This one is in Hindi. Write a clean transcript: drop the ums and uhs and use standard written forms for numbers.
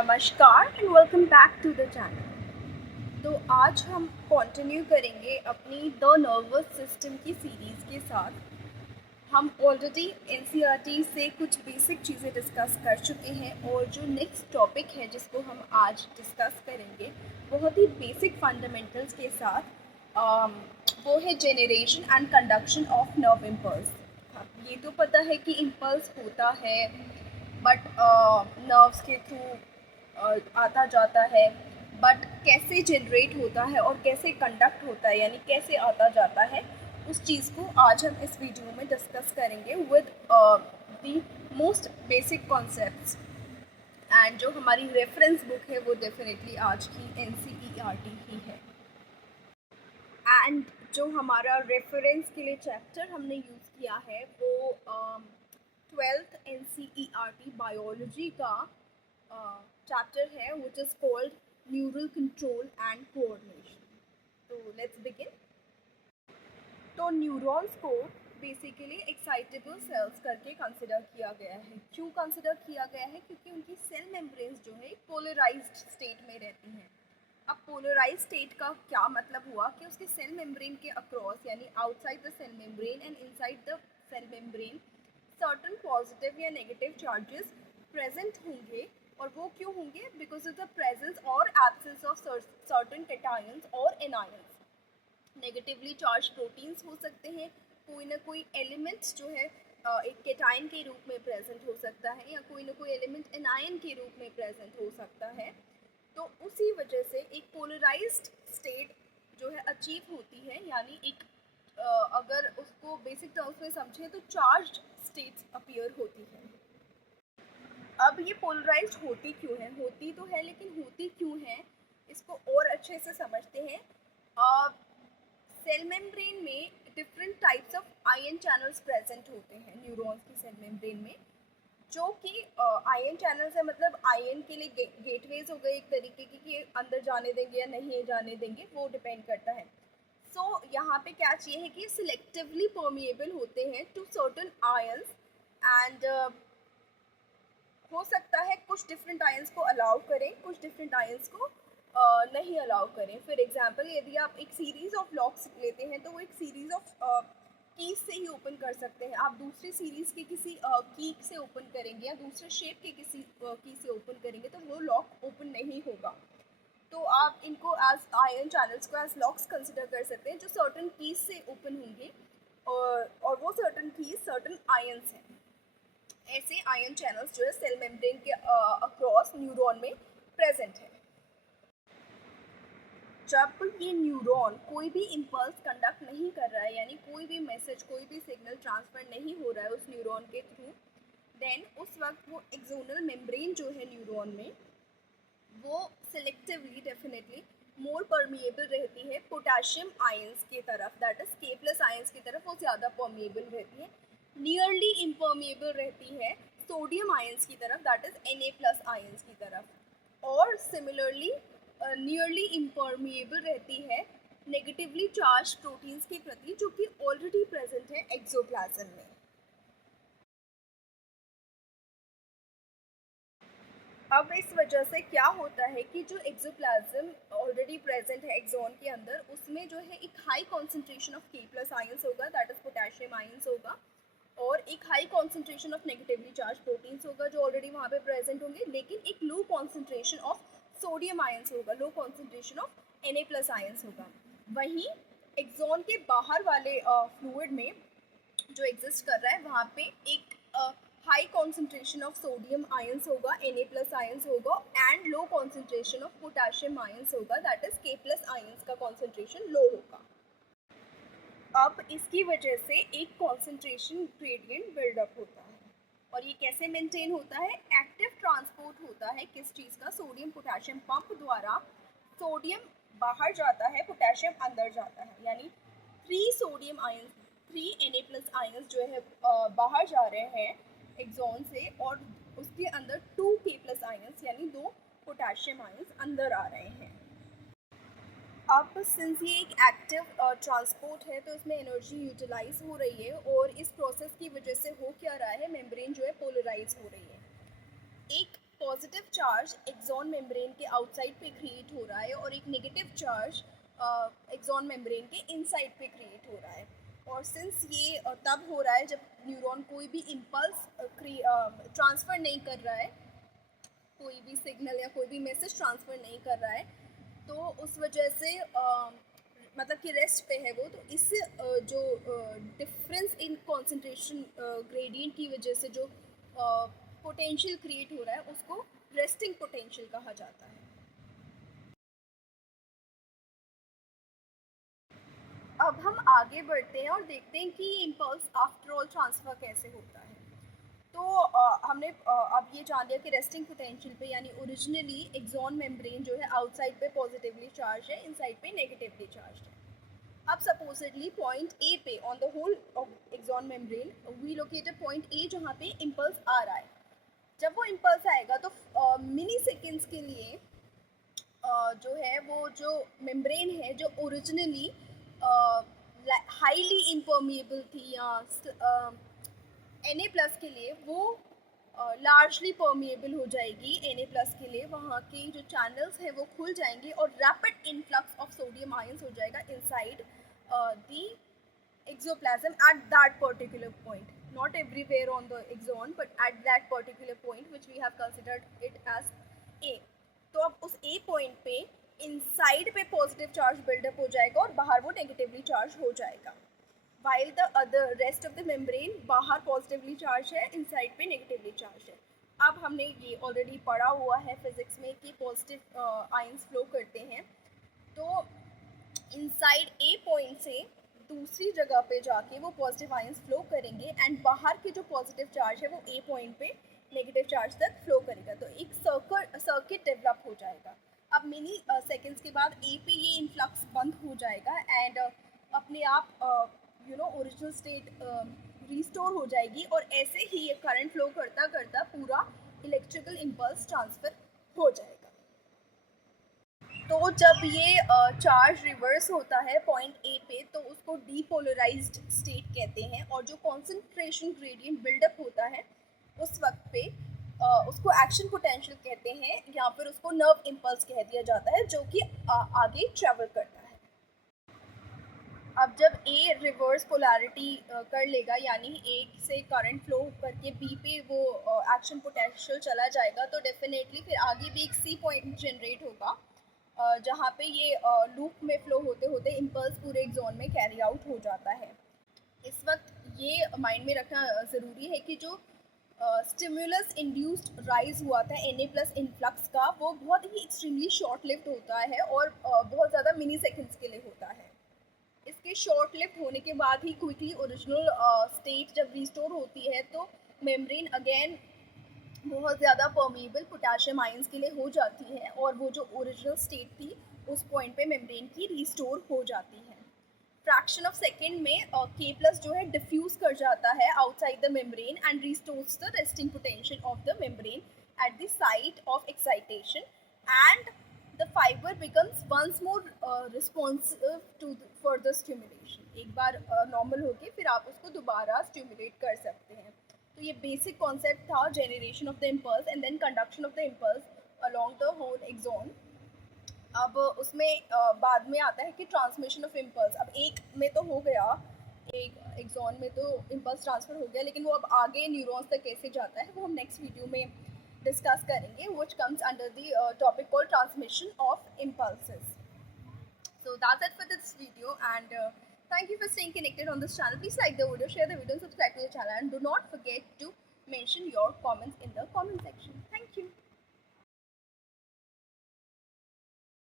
नमस्कार and welcome back to the channel. तो आज हम कंटिन्यू करेंगे अपनी द नर्वस सिस्टम की सीरीज़ के साथ। हम ऑलरेडी एनसीईआरटी से कुछ बेसिक चीज़ें डिस्कस कर चुके हैं और जो नेक्स्ट टॉपिक है जिसको हम आज डिस्कस करेंगे बहुत ही बेसिक फंडामेंटल्स के साथ, वो है generation and conduction of nerve impulse. ये तो पता है कि इम्पल्स होता है बट नर्व्स के थ्रू आता जाता है, बट कैसे जनरेट होता है और कैसे कंडक्ट होता है यानी कैसे आता जाता है, उस चीज़ को आज हम इस वीडियो में डिस्कस करेंगे with the most basic concepts. And जो हमारी रेफरेंस बुक है वो डेफिनेटली आज की एनसीईआरटी ही है। एंड जो हमारा रेफरेंस के लिए चैप्टर हमने यूज़ किया है वो 12th एनसीईआरटी बायोलॉजी का चैप्टर है which is called neural control and coordination. तो लेट्स बिगिन। तो न्यूरॉन्स को बेसिकली एक्साइटेबल सेल्स करके कंसिडर किया गया है। क्यों कंसिडर किया गया है? क्योंकि उनकी सेल मेम्ब्रेन्स जो है पोलराइज्ड स्टेट में रहती हैं। अब पोलराइज स्टेट का क्या मतलब हुआ कि उसके सेल मेम्ब्रेन के अक्रॉस यानी outside the cell membrane and inside the cell membrane certain positive या नेगेटिव चार्जेस प्रेजेंट होंगे। और वो क्यों होंगे? बिकॉज ऑफ द प्रेजेंस और एब्सेंस ऑफ सर्टन कैटायंस और एनायंस। नेगेटिवली चार्ज प्रोटीन्स हो सकते हैं, कोई ना कोई एलिमेंट्स जो है एक कैटायन के रूप में प्रेजेंट हो सकता है या कोई ना कोई एलिमेंट एनायन के रूप में प्रेजेंट हो सकता है। तो उसी वजह से एक पोलराइज्ड स्टेट जो है अचीव होती है, यानी एक अगर उसको बेसिक टर्म्स में समझें तो चार्ज्ड स्टेट्स अपीयर होती है। अब ये पोलराइज्ड होती क्यों है? होती तो है लेकिन होती क्यों है इसको और अच्छे से समझते हैं। सेल मेम्ब्रेन में different types of ion channels present होते हैं न्यूरॉन्स की सेल मेम्ब्रेन में, जो कि आयन चैनल्स है, मतलब आयन के लिए गेटवेज हो गए एक तरीके की कि अंदर जाने देंगे या नहीं जाने देंगे, वो डिपेंड करता है। सो यहाँ पे क्या चाहिए है कि सिलेक्टिवली परमिएबल होते हैं टू सर्टन आयंस एंड हो सकता है कुछ डिफरेंट आयंस को अलाउ करें, कुछ डिफरेंट आयंस को नहीं अलाउ करें। फॉर एग्जांपल यदि आप एक सीरीज़ ऑफ लॉक्स लेते हैं तो वो एक सीरीज़ ऑफ कीज से ही ओपन कर सकते हैं। आप दूसरी सीरीज़ के किसी की से ओपन करेंगे या दूसरे शेप के किसी की से ओपन करेंगे तो वो लॉक ओपन नहीं होगा। तो आप इनको एज आयन चैनल्स को एज लॉक्स कंसिडर कर सकते हैं जो सर्टन कीज से ओपन होंगे और वो सर्टन कीज सर्टन आयंस हैं। ऐसे आयन चैनल्स जो है सेल मेम्ब्रेन के अक्रॉस न्यूरॉन में प्रेजेंट है। जब ये न्यूरॉन कोई भी इम्पल्स कंडक्ट नहीं कर रहा है यानी कोई भी मैसेज, कोई भी सिग्नल ट्रांसफर नहीं हो रहा है उस न्यूरॉन के थ्रू, देन उस वक्त वो एक्सोनल मेम्ब्रेन जो है न्यूरॉन में वो सिलेक्टिवली डेफिनेटली मोर परमिएबल रहती है पोटेशियम आयंस की तरफ, दैट इज K+ आयंस की तरफ वो ज़्यादा परमिएबल रहती है। नियरली इम्परमिएबल रहती है सोडियम आयंस की तरफ, दैट इज Na+ आयंस की तरफ। और सिमिलरली नियरली इम्परमिएबल रहती है नेगेटिवली चार्ज प्रोटीन्स के प्रति जो कि ऑलरेडी प्रेजेंट है एक्सोप्लाज्म में। अब इस वजह से क्या होता है कि जो एक्सोप्लाज्म ऑलरेडी प्रेजेंट है एक्सॉन के अंदर, उसमें जो है एक high concentration of K+ ions होगा, दैट इज पोटेशियम आयंस होगा, और एक high concentration of negatively charge proteins होगा जो ऑलरेडी वहाँ पे प्रेजेंट होंगे, लेकिन एक low concentration of sodium ions होगा, low concentration of Na+ ions होगा। वहीं एक्सॉन के बाहर वाले फ्लूइड में जो एग्जिस्ट कर रहा है वहाँ पे एक high concentration of sodium ions होगा, Na+ आयंस होगा, and low concentration of potassium ions होगा, दैट इज K+ आयंस का कॉन्सेंट्रेशन लो होगा। अब इसकी वजह से एक कॉन्सेंट्रेशन ग्रेडियंट बिल्डअप होता है। और ये कैसे मेंटेन होता है? एक्टिव ट्रांसपोर्ट होता है किस चीज़ का? सोडियम पोटेशियम पंप द्वारा सोडियम बाहर जाता है, पोटेशियम अंदर जाता है, यानी 3 सोडियम आयंस, 3 Na+ आयंस जो है बाहर जा रहे हैं एक्सॉन से, और उसके अंदर 2 K+ आयंस यानी 2 पोटेशियम आयंस अंदर आ रहे हैं। अब सिंस ये एक एक्टिव ट्रांसपोर्ट है तो इसमें एनर्जी यूटिलाइज हो रही है, और इस प्रोसेस की वजह से हो क्या रहा है, मेम्ब्रेन जो है पोलराइज हो रही है। एक पॉजिटिव चार्ज एक्सॉन मेम्ब्रेन के आउटसाइड पे क्रिएट हो रहा है और एक नेगेटिव चार्ज एक्सॉन मेम्ब्रेन के इनसाइड पे क्रिएट हो रहा है। और सिंस ये तब हो रहा है जब न्यूरॉन कोई भी इम्पल्स ट्रांसफ़र नहीं कर रहा है, कोई भी सिग्नल या कोई भी मैसेज ट्रांसफ़र नहीं कर रहा है, तो उस वजह से मतलब कि रेस्ट पे है वो, तो इस जो डिफरेंस इन कॉन्सेंट्रेशन ग्रेडियंट की वजह से जो पोटेंशियल क्रिएट हो रहा है उसको रेस्टिंग पोटेंशियल कहा जाता है। अब हम आगे बढ़ते हैं और देखते हैं कि इम्पल्स आफ्टर ऑल ट्रांसफ़र कैसे होता है। तो हमने अब ये जान लिया कि रेस्टिंग पोटेंशियल पे यानी ओरिजिनली एक्सॉन मेम्ब्रेन जो है आउटसाइड पे पॉजिटिवली चार्ज है, इनसाइड पे नेगेटिवली चार्ज है। अब सपोजिटली पॉइंट ए पे on the whole of axon membrane we located point A जहाँ पे इम्पल्स आ रहा है। जब वो इम्पल्स आएगा तो मिनी सेकेंड्स के लिए जो है वो जो मेम्ब्रेन है जो ओरिजिनली हाईली इम्पर्मिएबल थी या Na+ के लिए वो लार्जली परमिएबल हो जाएगी। Na+ के लिए वहाँ के जो चैनल्स हैं वो खुल जाएंगे और rapid influx of sodium ions हो जाएगा inside the exoplasm at that particular point, not everywhere on the axon but at that particular point which we have considered it as A। तो अब उस A point पे इनसाइड पे पॉजिटिव चार्ज बिल्डअप हो जाएगा और बाहर वो नेगेटिवली चार्ज हो जाएगा, while the other rest of the membrane बाहर पॉजिटिवली चार्ज है, इनसाइड पे नेगेटिवली चार्ज है। अब हमने ये ऑलरेडी पढ़ा हुआ है फिजिक्स में कि पॉजिटिव आयंस फ्लो करते हैं, तो इनसाइड ए पॉइंट से दूसरी जगह पे जाके वो पॉजिटिव आयंस फ्लो करेंगे एंड बाहर के जो पॉजिटिव चार्ज है वो ए पॉइंट पे नेगेटिव चार्ज तक फ्लो करेगा, तो एक सर्किट डेवलप हो जाएगा। अब मिनी सेकेंड्स के बाद ए पे ये इनफ्लक्स बंद हो जाएगा एंड अपने आप ओरिजिनल स्टेट रिस्टोर हो जाएगी और ऐसे ही ये करंट फ्लो करता करता पूरा इलेक्ट्रिकल इम्पल्स ट्रांसफ़र हो जाएगा। तो जब ये चार्ज रिवर्स होता है पॉइंट ए पे तो उसको डीपोलराइज्ड स्टेट कहते हैं और जो कॉन्सेंट्रेशन ग्रेडियंट बिल्डअप होता है उस वक्त पे उसको एक्शन पोटेंशियल कहते हैं या फिर उसको नर्व इम्पल्स कह दिया जाता है जो कि आगे ट्रैवल करता है। अब जब ए रिवर्स पोलैरिटी कर लेगा यानी ए से करंट फ्लो करके बी पे वो एक्शन पोटेंशियल चला जाएगा तो डेफिनेटली फिर आगे भी एक सी पॉइंट जनरेट होगा जहाँ पे ये लूप में फ्लो होते होते इम्पल्स पूरे एक्सॉन में कैरी आउट हो जाता है। इस वक्त ये माइंड में रखना ज़रूरी है कि जो स्टिमुलस इंड्यूस्ड राइज हुआ था Na+ इनफ्लक्स का वो बहुत ही एक्सट्रीमली शॉर्ट लिव्ड होता है और बहुत ज़्यादा मिनी सेकेंड्स के लिए होता है। इसके शॉर्ट लिव्ड होने के बाद ही क्विकली ओरिजिनल स्टेट जब रिस्टोर होती है तो मेम्ब्रेन अगेन बहुत ज़्यादा परमिएबल पोटेशियम आयंस के लिए हो जाती है और वो जो ओरिजिनल स्टेट थी उस पॉइंट पे मेम्ब्रेन की रिस्टोर हो जाती है। फ्रैक्शन ऑफ सेकेंड में K+ जो है डिफ्यूज कर जाता है outside the membrane and restores the resting potential of the membrane at the site of excitation and the fibre becomes once more responsive to further stimulation. एक बार नॉर्मल होके फिर आप उसको दोबारा स्टिमुलेट कर सकते हैं। तो ये बेसिक कॉन्सेप्ट था generation of the impulse and then conduction of the impulse along the whole axon. अब उसमें बाद में आता है कि ट्रांसमिशन ऑफ इम्पल्स। अब एक में तो हो गया, एक एक्सॉन में तो इम्पल्स ट्रांसफ़र हो गया, लेकिन वो अब आगे न्यूरॉन्स तक कैसे जाता है वो हम नेक्स्ट वीडियो में डिस्कस करेंगे, which comes under the topic called transmission of impulses. So that's it for this video and thank you for staying connected on this channel. Please like the video, share the video and subscribe to the channel and do not forget to mention your comments in the comment section.